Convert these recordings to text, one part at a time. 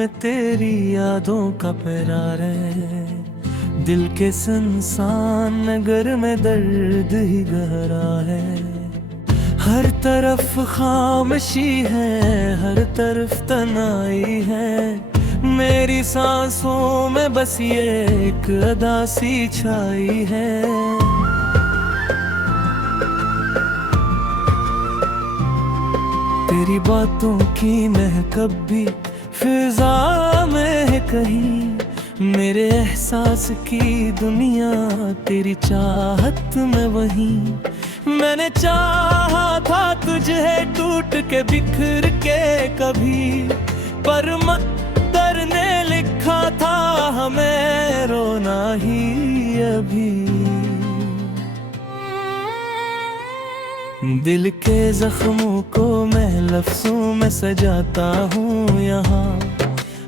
में तेरी यादों का प्यारे, दिल के सुनसान नगर में दर्द ही गहरा है। हर तरफ खामोशी है, हर तरफ तन्हाई है, मेरी सांसों में बस ये एक अदा सी छाई है। तेरी बातों की महक भी फिजा में है कहीं, मेरे एहसास की दुनिया तेरी चाहत में वहीं। मैंने चाहा था तुझे टूट के बिखर के कभी, पर मक़द्दर ने लिखा था हमें रोना ही अभी। दिल के जख्मों को मैं लफ्जों में सजाता हूँ यहाँ,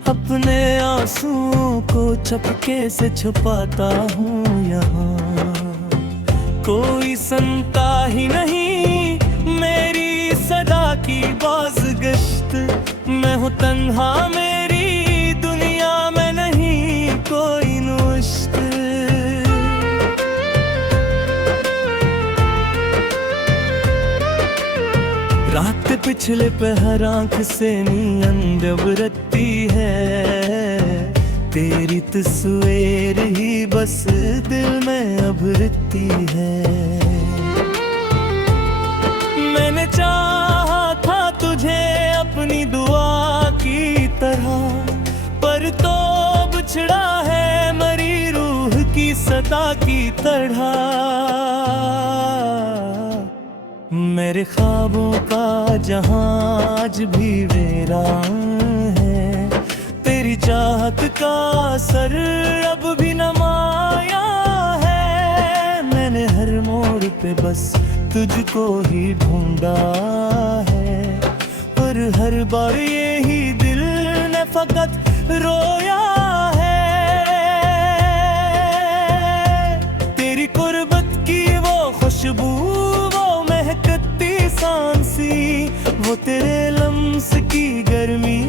अपने आंसुओं को चपके से छुपाता हूँ यहाँ। कोई सुनता ही नहीं मेरी सदा की बाज़गश्त, मैं हूँ तन्हा मेरी दुनिया में नहीं कोई नुश्त। रात पिछले पहर आँख से नींद बरतती है, तेरी तस्वीर ही बस दिल में अभरती है। मैंने चाहा था तुझे अपनी दुआ की तरह, पर तो बिछड़ा है मेरी रूह की सदा की तरह। मेरे ख्वाबों का जहां आज भी वीरान है, तेरी चाहत का असर अब भी नमाया है। मैंने हर मोड़ पे बस तुझको ही ढूंढा है, पर हर बार यही दिल ने फकत रोया है। तेरी कुर्बत की वो खुशबू, सांसी, वो तेरे लम्स की गर्मी,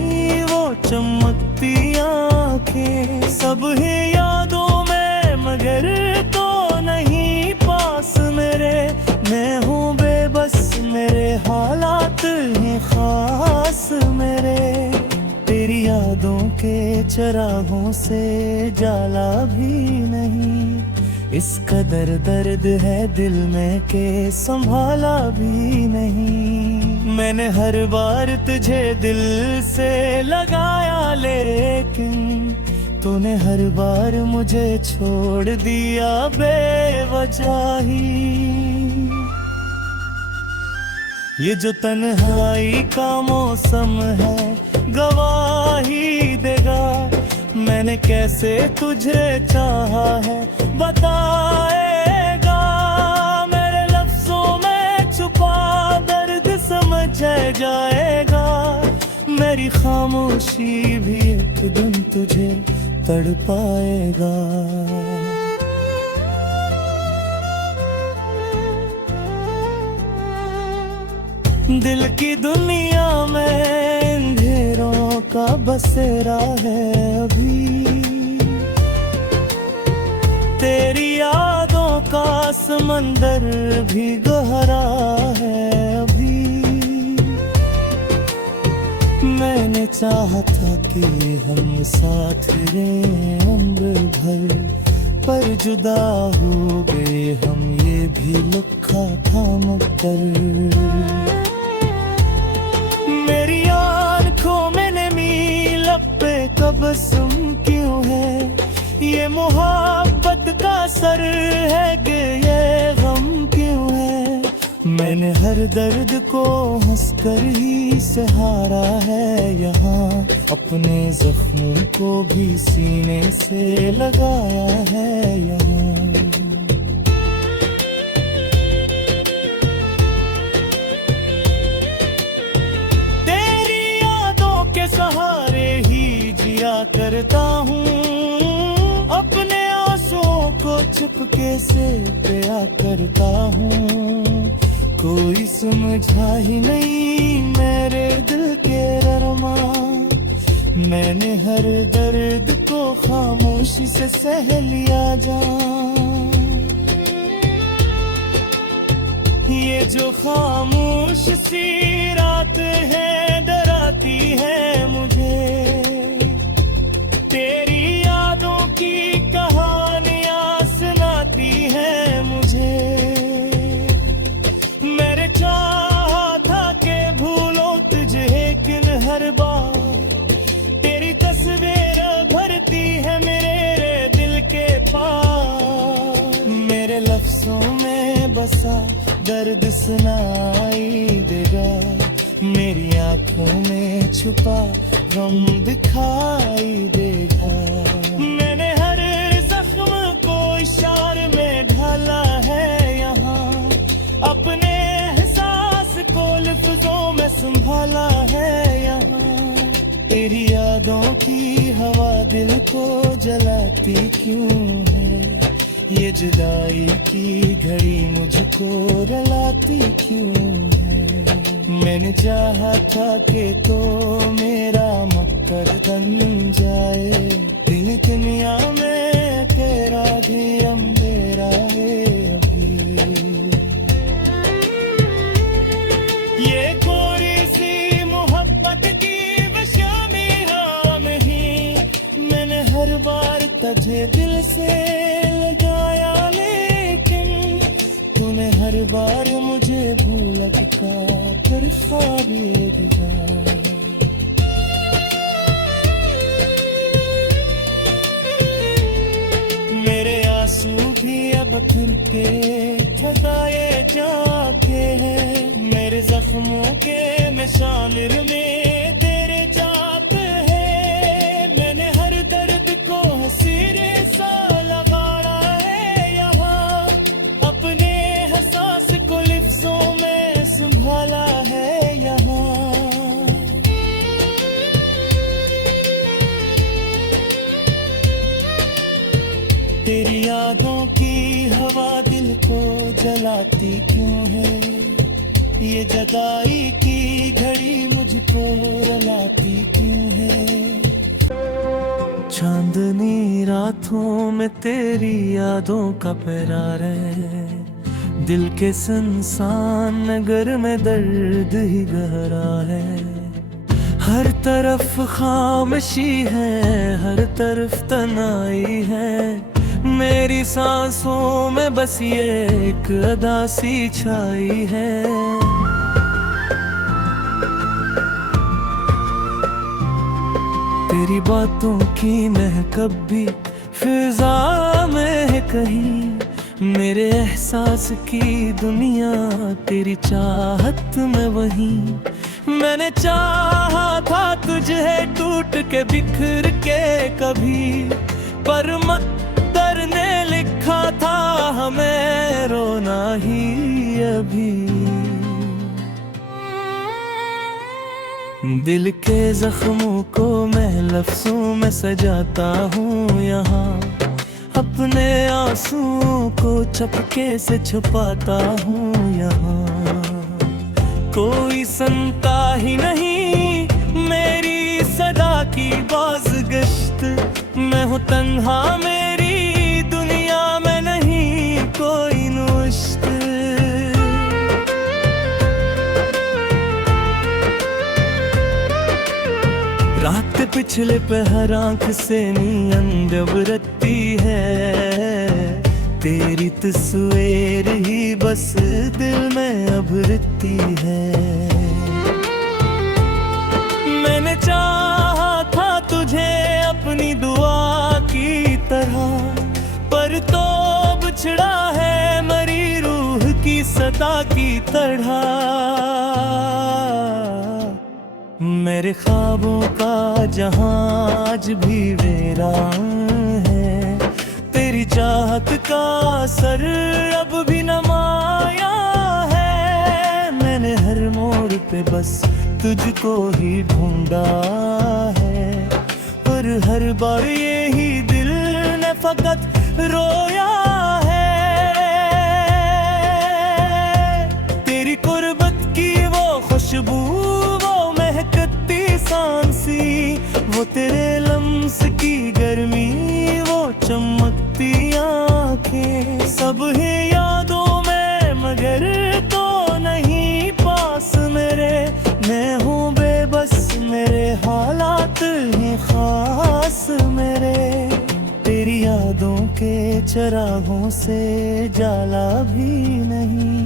वो चमकती आँखें, सब है यादों में मगर तो नहीं पास मेरे। मैं हूँ बेबस, मेरे हालात हैं खास मेरे, तेरी यादों के चरागों से जाला भी नहीं। इस कदर दर्द है दिल में के संभाला भी नहीं। मैंने हर बार तुझे दिल से लगाया, लेकिन तूने हर बार मुझे छोड़ दिया बेवजह ही। ये जो तन्हाई का मौसम है गवाही देगा, मैंने कैसे तुझे चाहा है बताएगा। मेरे लफ्जों में छुपा दर्द समझ जाएगा, मेरी खामोशी भी एक दिन तुझे तड़पाएगा। दिल की दुनिया में अंधेरों का बसेरा है अभी, तेरी यादों का समंदर भी गहरा है अभी। मैंने चाहा था कि हम साथ रहें उम्र भर, पर जुदा हो गए हम ये भी लिखा था मुक़द्दर। मेरी आँखों में नमी, लब पे तबस्सुम क्यों है, ये मोहब्बत का सर है कि ये गम क्यों है। मैंने हर दर्द को हंसकर ही सहारा है यहाँ, अपने जख्मों को भी सीने से लगाया है यहाँ। सहारे ही जिया करता हूँ, अपने आंसुओं को चुपके से पिया करता हूँ। कोई समझा ही नहीं मेरे दिल के अरमां, मैंने हर दर्द को खामोशी से सह लिया जान। ये जो खामोश सी रात है डराती है मुझे, तेरी यादों की कहानियां सुनाती है मुझे। मेरे चाहा था कि भूलो तुझे, लेकिन हर बार तेरी तस्वीर भरती है मेरे दिल के पार। मेरे लफ्जों में बसा दर्द सुनाई देगा, मेरी आंखों में छुपा गम दिखाई देगा। मैंने हर जख्म को इशारे में ढाला है यहाँ, अपने एहसास को लफ्जों में संभाला है यहाँ। तेरी यादों की हवा दिल को जलाती क्यों है, ये जुदाई की घड़ी मुझको रुलाती क्यों है। मैंने चाहा था कि तो मेरा मक्कर बन जाए, दिन दुनिया में तेरा भी अंधेरा है अभी। ये कोई सी मोहब्बत की बेशर्मी नाम ही, मैंने हर बार तुझे दिल से लगाया, लेकिन तूने हर बार मुझे भूलक का ख्वाब दिया। मेरे आंसू भी अब फिर के ठकाए जाके हैं, मेरे जख्मों के निशानिर में तेरे जाप है। मैंने हर दर्द को सिरे सा लगाया है यहाँ, अपने एहसास को लफ्जों में संभाला है यहाँ। तेरी यादों की हवा दिल को जलाती क्यों है, ये जुदाई की घड़ी मुझको रुलाती क्यों है। चांदनी रातों में तेरी यादों का प्यार है, दिल के सुनसान नगर में दर्द ही गहरा है। हर तरफ खामोशी है, हर तरफ तन्हाई है, मेरी सांसों में बस ये एक अदासी छाई है। तेरी बातों की महक भी फिजा में है कहीं, मेरे एहसास की दुनिया तेरी चाहत में वहीं। मैंने चाहा था तुझे टूट के बिखर के कभी, पर मक़द्दर ने लिखा था हमें रोना ही अभी। दिल के जख्मों को मैं लफ्जों में सजाता हूँ यहाँ, अपने आंसुओं को चपके से छुपाता हूँ यहाँ। कोई सुनता ही नहीं मेरी सदा की बाज़गश्त, मैं हूँ तन्हा मेरी दुनिया में नहीं कोई नुश्त। रात पिछले पहर आँख से नींद जब रखती है, तेरी तस्वीर ही बस दिल में अब रखती है। मैंने चाहा था तुझे अपनी दुआ की तरह, पर तो बिछड़ा है मरी रूह की सदा की तरह। मेरे ख्वाबों का जहां आज भी वीरान है, तेरी चाहत का असर अब भी नमाया है। मैंने हर मोड़ पे बस तुझको ही ढूंढा है, और हर बार यही दिल ने फकत रोया है। तेरी कुर्बत की वो खुशबू, वो महकती सांसी, वो के चरागों से जाला भी नहीं।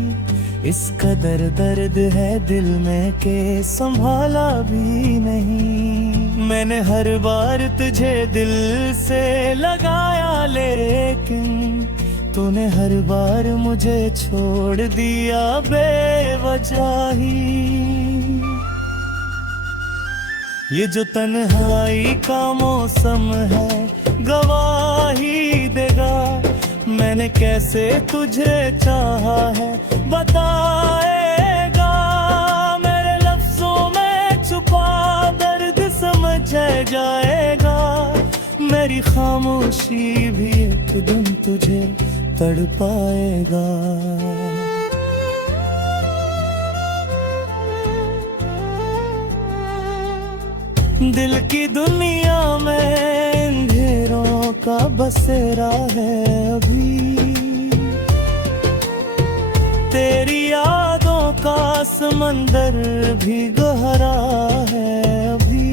इस कदर दर्द है दिल में के संभाला भी नहीं। मैंने हर बार तुझे दिल से लगाया, लेकिन तूने हर बार मुझे छोड़ दिया बेवजह ही। ये जो तन्हाई का मौसम है गवाही देगा, मैंने कैसे तुझे चाहा है बताएगा। मेरे लफ्जों में छुपा दर्द समझ जाएगा। मेरी खामोशी भी एक दिन तुझे तड़पाएगा। दिल की दुनिया में अंधेरों का बसेरा है अभी। तेरी यादों का समंदर भी गहरा है अभी।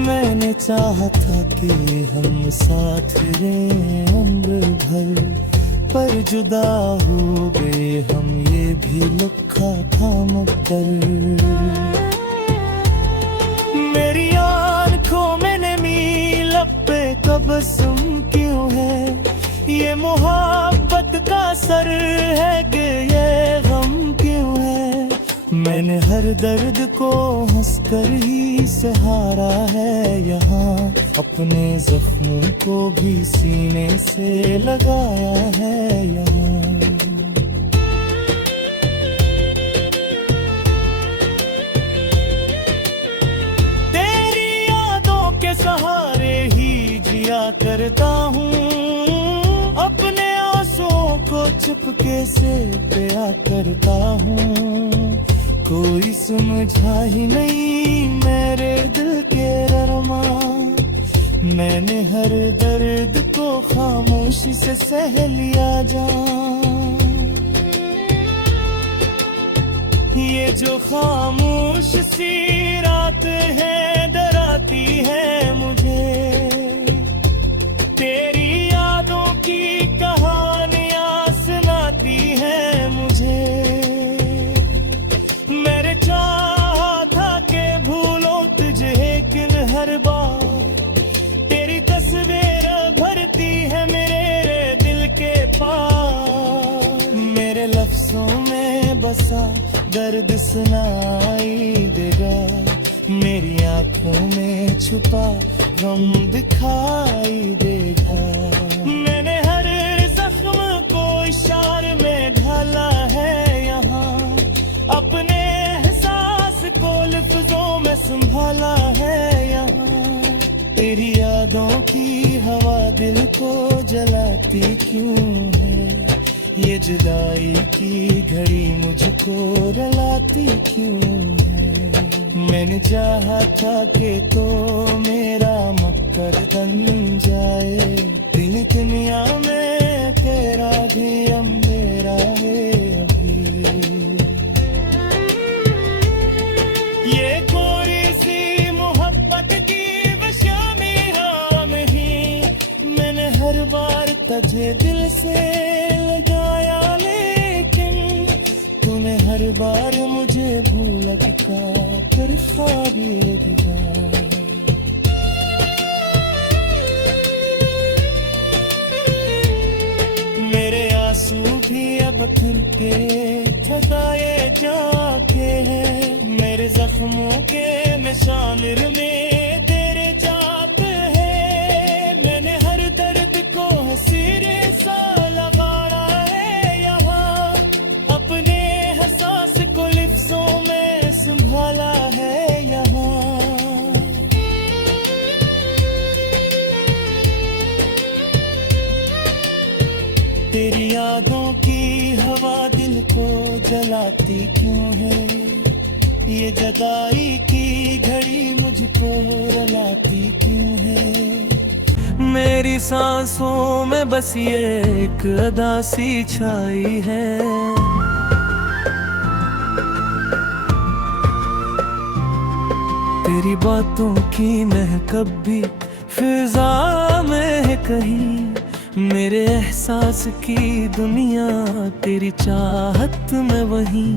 मैंने चाहा था कि हम साथ रहें उम्र भर, पर जुदा हो गए हम, ये भी लिखा था मुक़द्दर। मेरी आँखों में नमी, लब पे तबस्सुम क्यों है? ये मोहब्बत का असर है कि ये गम क्यों है? मैंने हर दर्द को हंसकर ही सहारा है यहाँ, अपने जख्मों को भी सीने से लगाया है यहाँ। तेरी यादों के सहारे ही जिया करता हूँ, अपने आंसुओं को चुपके से पिया करता हूँ। कोई समझा ही नहीं मेरे दिल के अरमान, मैंने हर दर्द को खामोशी से सह लिया जान। ये जो खामोश सी रात है डराती है मुझे, तेरी यादों की कहानियां सुनाती है मुझे। मेरे चाहा था कि भूलो तुझे, लेकिन हर बार तेरी तस्वीर भरती है मेरे दिल के पार। मेरे लफ्जों में बसा दर्द सुनाई देगा, मेरी आंखों में छुपा गम दिखाई देगा। मैंने हर जख्म को इशारे में ढाला है यहाँ, अपने एहसास को लफ्जों में संभाला है यहाँ। तेरी यादों की हवा दिल को जलाती क्यों है? ये जुदाई की घड़ी मुझको रुलाती क्यों है? मैंने चाहा था कि तो मेरा मक्कर बन जाए, दिन दुनिया में तेरा भी अंधेरा है अभी। ये कोई सी मोहब्बत की बशामी राम ही, मैंने हर बार तुझे दिल से लगाया, लेकिन तूने हर बार मुझे भूलक का फिर ख्वाबे दिया। मेरे आंसू भी अब के ठकाए जाके हैं, मेरे जख्मों के मिशामिर में तेरे जात है। मैंने हर दर्द को सिरे सा लगाया है यहाँ, अपने एहसास को लफ्जों में संभाला है यहाँ। तेरी यादों की हवा दिल को जलाती क्यों है? ये जुदाई की घड़ी मुझको रुलाती क्यों है? मेरी सांसों में बस ये एक अदा सी छाई है, तेरी बातों की महक भी फिजा में है कहीं मेरे एहसास की दुनिया, तेरी चाहत में वहीं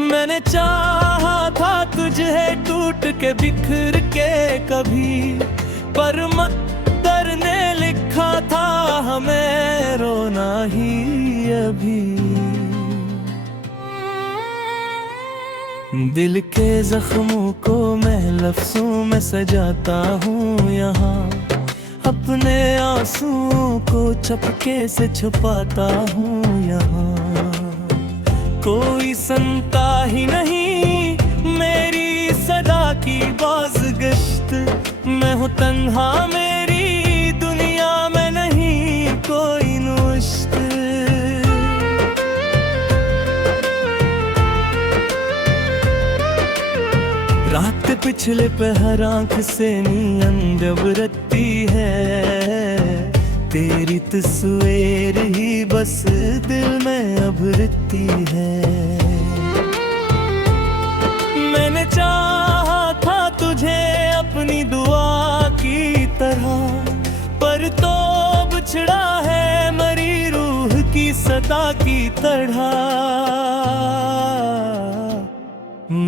मैंने चाहा था तुझे टूट के बिखर के कभी, पर मक़द्दर ने लिखा था हमें रोना ही अभी। दिल के जख्मों को मैं लफ्ज़ों में सजाता हूँ यहाँ, अपने आंसुओं को चपके से छुपाता हूँ यहाँ। कोई सुनता ही नहीं मेरी सदा की बाज़गश्त, मैं हूँ तन्हा मेरी दुनिया में नहीं कोई नुश्त। रात पिछले पहर आँख से नींद बरतती है, तेरी तस्वीर ही बस दिल में अभरती है। मैंने चाहा था तुझे अपनी दुआ की तरह, पर तो बिछड़ा है मरी रूह की सदा की तरह।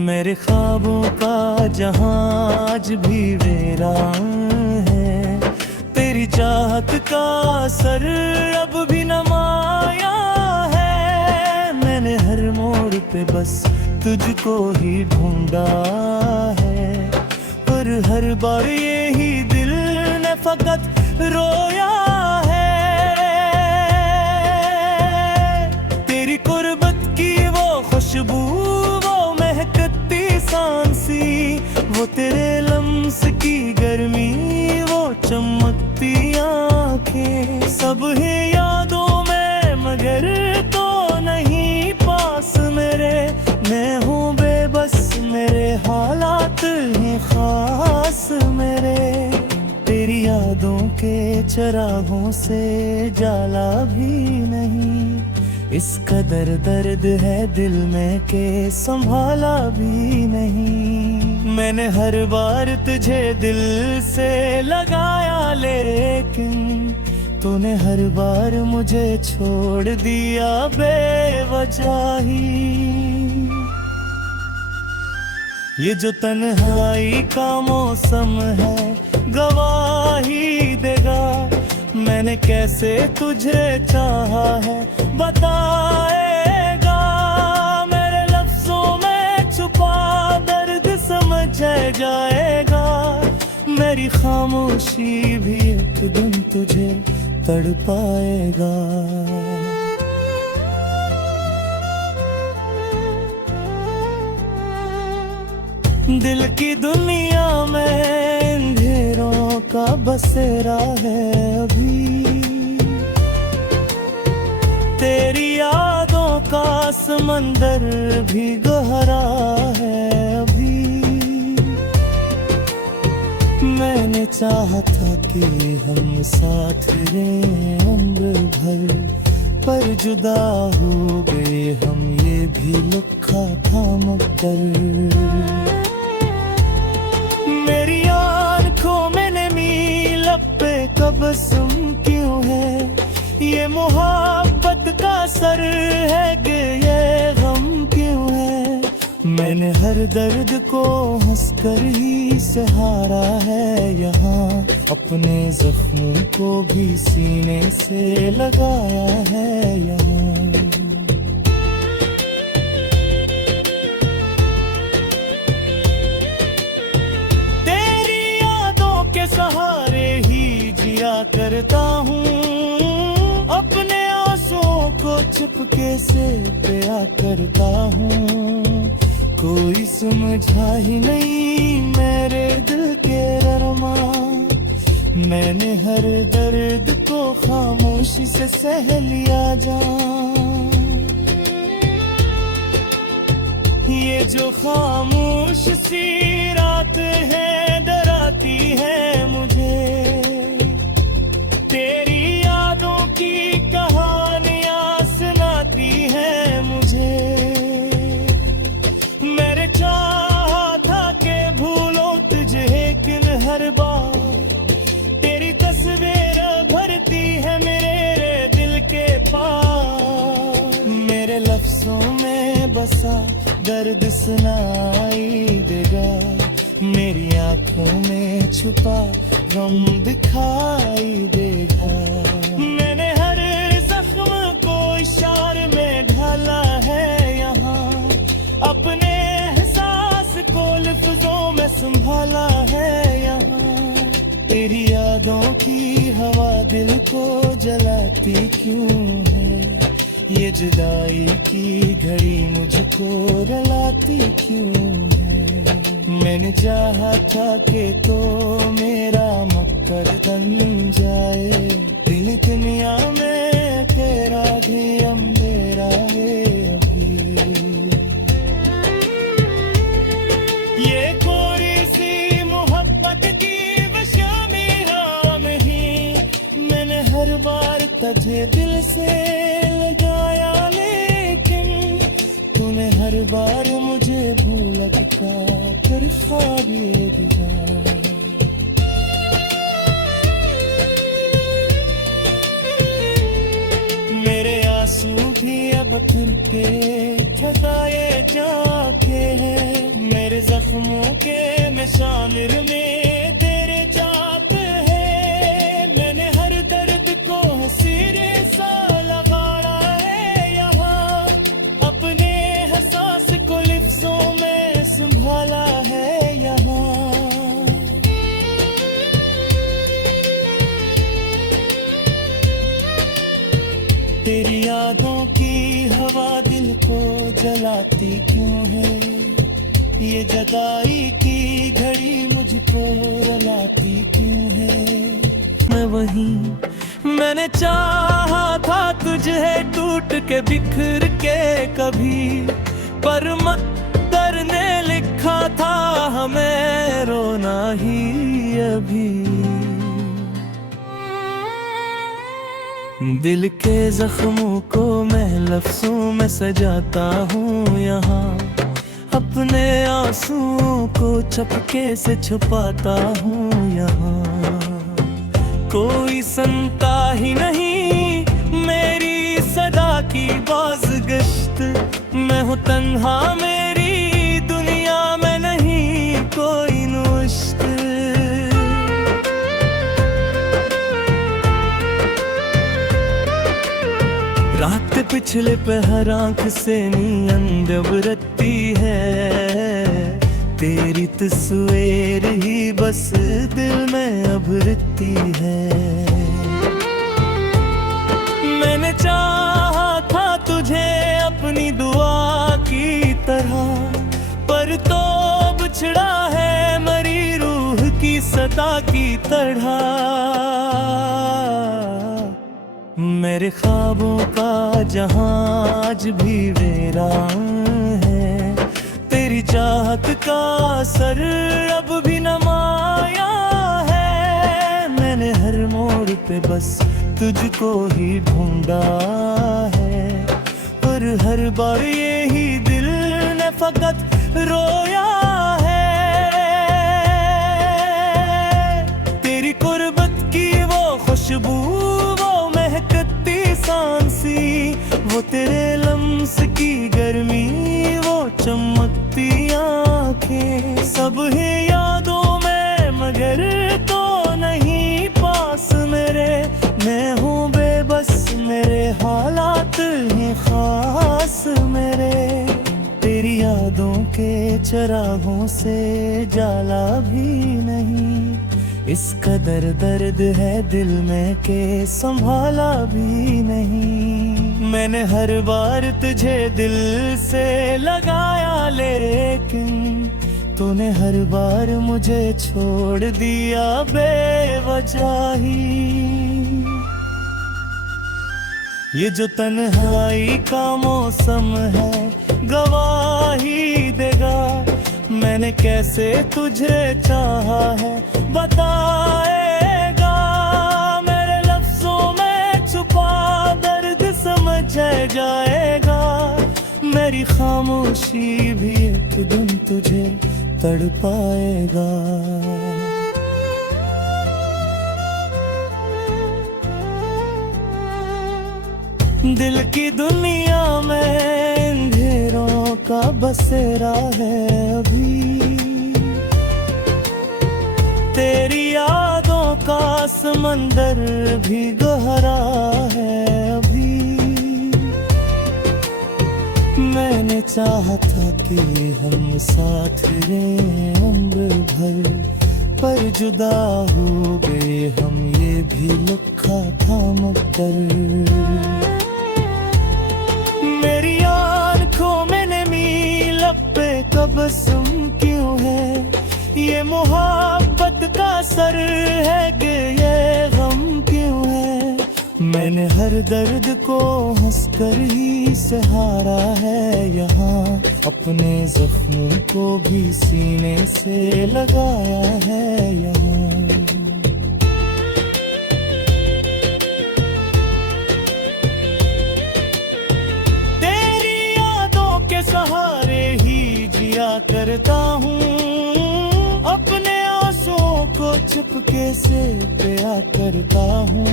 मेरे ख्वाबों का जहां आज भी वीरान है, तेरी चाहत का असर अब भी नमाया है। मैंने हर मोड़ पे बस तुझको ही ढूंढा है, पर हर बार यही दिल ने फकत रोया है। तेरी कुर्बत की वो खुशबू, वो महकती सांसी, वो तेरे लम्स की गर्मी, वो चमकती आँखें, सब है यादों में मगर तो नहीं पास मेरे। मैं हूँ बेबस, मेरे हालात हैं खास मेरे, तेरी यादों के चरागों से जाला भी नहीं। इस कदर दर्द है दिल में के संभाला भी नहीं। मैंने हर बार तुझे दिल से लगाया, लेकिन तूने हर बार मुझे छोड़ दिया बेवजह ही। ये जो तन्हाई का मौसम है गवाही देगा, मैंने कैसे तुझे चाहा है बताएगा। मेरे लफ्जों में छुपा दर्द समझ जाएगा, मेरी खामोशी भी एक दिन तुझे तड़पाएगा। दिल की दुनिया में अंधेरों का बसेरा है अभी, तेरी यादों का समंदर भी गहरा है अभी। मैंने चाहा था कि हम साथ रहें उम्र भर, पर जुदा हो गए हम, ये भी लिखा था मुक़द्दर। मेरी आँखों में नमी, लब पे तबस्सुम क्यों है, ये मोहब्बत का असर है कि ये गम क्यों है। मैंने हर दर्द को हंसकर ही सहारा है यहाँ, अपने जख्मों को भी सीने से लगाया है यहाँ। सहारे ही जिया करता हूँ, अपने आंसुओं को चुपके से पिया करता हूँ। कोई समझा ही नहीं मेरे दिल के अरमान, मैंने हर दर्द को खामोशी से सह लिया जान। ये जो खामोश सी रात है डराती है मुझे, तेरी यादों की कहानियां सुनाती है मुझे। मेरे चाहा था कि भूलो तुझे, लेकिन हर बार बसा दर्द सुनाई देगा, मेरी आंखों में छुपा गम दिखाई देगा। मैंने हर जख्म को इशारे में ढाला है यहाँ, अपने एहसास को लफ्जों में संभाला है यहाँ। तेरी यादों की हवा दिल को जलाती क्यों है, ये जुदाई की घड़ी मुझको रुलाती क्यों है। मैंने चाहा था कि तो मेरा मक्कर बन जाए, दिल दुनिया में तेरा भी अंधेरा है अभी। ये कोरी सी मोहब्बत की बशामी राम ही, मैंने हर बार तुझे दिल से लगाया, लेकिन तूने हर बार मुझे भूलक का कर ख्वाबे दिया। मेरे आंसू भी अब फिर के ठकाए जाके हैं, मेरे जख्मों के मिशामिर में तेरे जाप है। मैंने हर दर्द को सिरे सा लगाया है यहाँ, अपने एहसास को लफ्जों में संभाला है यहाँ। तेरी यादों की हवा दिल को जलाती क्यों है, ये जुदाई की घड़ी मुझको रुलाती क्यों है। मैं वहीं मैंने चाहा था तुझे टूट के बिखर के कभी, पर मक़द्दर ने लिखा था हमें रोना ही अभी। दिल के जख्मों को मैं लफ्जों में सजाता हूँ यहाँ, अपने आंसुओं को चपके से छुपाता हूँ यहाँ। कोई सुनता ही नहीं मेरी सदा की बाज़गश्त, मैं हूँ तन्हा मेरी दुनिया में नहीं कोई नुश्त। रात पिछले पहर आँख से नींद बरतती है, तेरी तस्वीर ही बस दिल में अभरती है। मैंने चाहा था तुझे अपनी दुआ की तरह, पर तो बिछड़ा है मरी रूह की सदा की तरह। मेरे ख्वाबों का जहां आज भी वीरान है, तेरी चाहत का असर अब भी नमाया है। मैंने हर मोड़ पे बस तुझको ही ढूंढा है, पर हर बार यही दिल ने फकत रोया है। तेरी कुर्बत की वो खुशबू, सांसी, वो तेरे लम्स की गर्मी, वो चमकती आँखें, सब है यादों में मगर तो नहीं पास मेरे। मैं हूँ बेबस, मेरे हालात हैं खास मेरे। तेरी यादों के चिरागों से जाला भी नहीं, इस कदर दर्द है दिल में के संभाला भी नहीं। मैंने हर बार तुझे दिल से लगाया, लेकिन तूने हर बार मुझे छोड़ दिया बेवजह ही। ये जो तन्हाई का मौसम है गवाही देगा, मैंने कैसे तुझे चाहा है बताएगा। मेरे लफ्जों में छुपा दर्द समझ जाएगा, मेरी खामोशी भी एक दिन तुझे तड़पाएगा। दिल की दुनिया में अंधेरों का बसेरा है अभी। तेरी यादों का समंदर भी गहरा है अभी। मैंने चाहा था कि हम साथ रहें उम्र भर, पर जुदा हो गए हम, ये भी लिखा था मुक़द्दर। मेरी आँखों में नमी, लब पे तबस्सुम क्यों है? ये मोहब्बत का असर है कि ये गम क्यों है? मैंने हर दर्द को हंसकर ही सहारा है यहाँ, अपने जख्मों को भी सीने से लगाया है यहाँ। तेरी यादों के सहारे ही जिया करता हूँ, अपने आंसुओं को चुपके से पिया करता हूँ।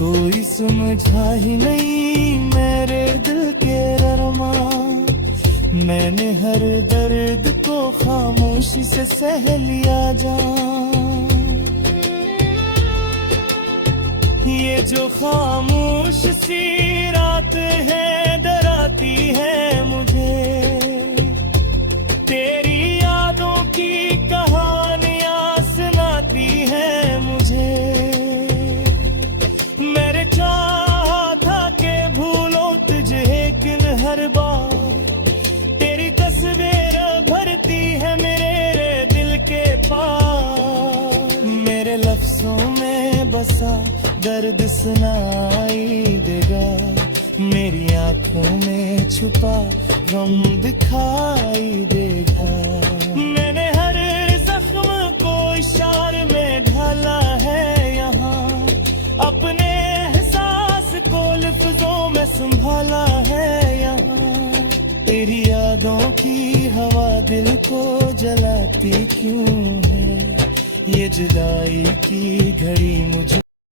कोई समझा ही नहीं मेरे दिल के अरमां, मैंने हर दर्द को खामोशी से सह लिया जान। ये जो खामोश सी रात है डराती है मुझे, तेरी यादों की कहानियां सुनाती है मुझे। मेरे चाहा था कि भूलो तुझे, लेकिन हर बार तेरी तस्वीर भरती है मेरे दिल के पार। मेरे लफ्जों में बसा दर्द सुनाई देगा, मेरी आंखों में छुपा गम दिखाई देगा। मैंने हर जख्म को इशारे में ढाला है यहाँ, अपने एहसास को लफ्जों में संभाला है यहाँ। तेरी यादों की हवा दिल को जलाती क्यों है? ये जुदाई की घड़ी मुझे